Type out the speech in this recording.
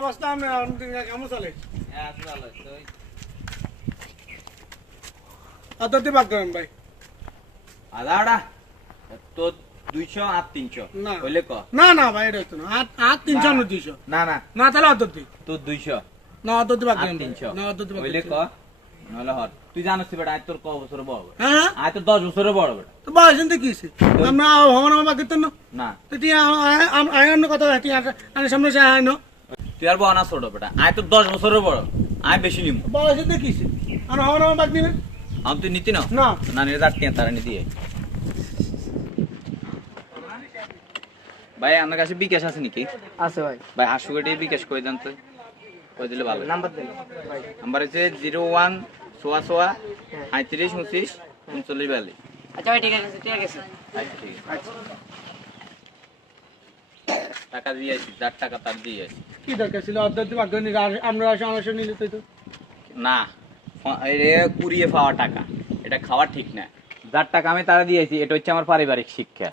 অবস্থা? আমি কেমন চলে? আদাতে বাদ করেন ভাই। আদাটা তো 200 আর 300 না হইলে ক। না না ভাই, এটা হতো না। আর 300 না 200। না না না তাহলে আদাতে। তো 200 না আদাতে বাদ আর করেন। 300 না আদাতে বাদ হইলে ক। নাহলে হর তুই জানিস বেটা আজ তোর ক বছর বড় বেটা? হ্যাঁ আজ তো 10 বছরের বড় বেটা। তো বয়স এনতে কিছে? আমরা হওয়ার বাদ করতেন না। না তো তুই আয়ান্ন কথা তুই আর সামনে সে আয় না। তুই আর বড় না ছোট বেটা, আজ তো 10 বছরের বড়, আয় বেশি নিম। বয়স এনতে কিছে? আর হওয়ার বাদ দিবে আমি তুই নিতি না না। না নিলে যাচ্ছি তারা নিতে ভাই। আমার কাছে বিকাশ আছে নাকি? আছে ভাই। ভাই 800 কোটি বিকাশ করে দেন তো, কই দিলে ভালো। নাম্বার দেন ভাই। নাম্বার হচ্ছে 01 সোয়া 35 29 39 42। আচ্ছা ভাই ঠিক আছে, ঠিক আছে। আচ্ছা ঠিক আছে। টাকা দিয়ে আসি, 4 টাকা তার দিয়ে আসি। কি দরকার ছিল আদাতে বাদ করেন? আমরা আসা নিলে তো। না এটা কুড়িয়ে পাওয়া টাকা, এটা খাওয়া ঠিক না। 4 টাকা আমি তারা দিয়েছি, এটা হচ্ছে আমার পারিবারিক শিক্ষা।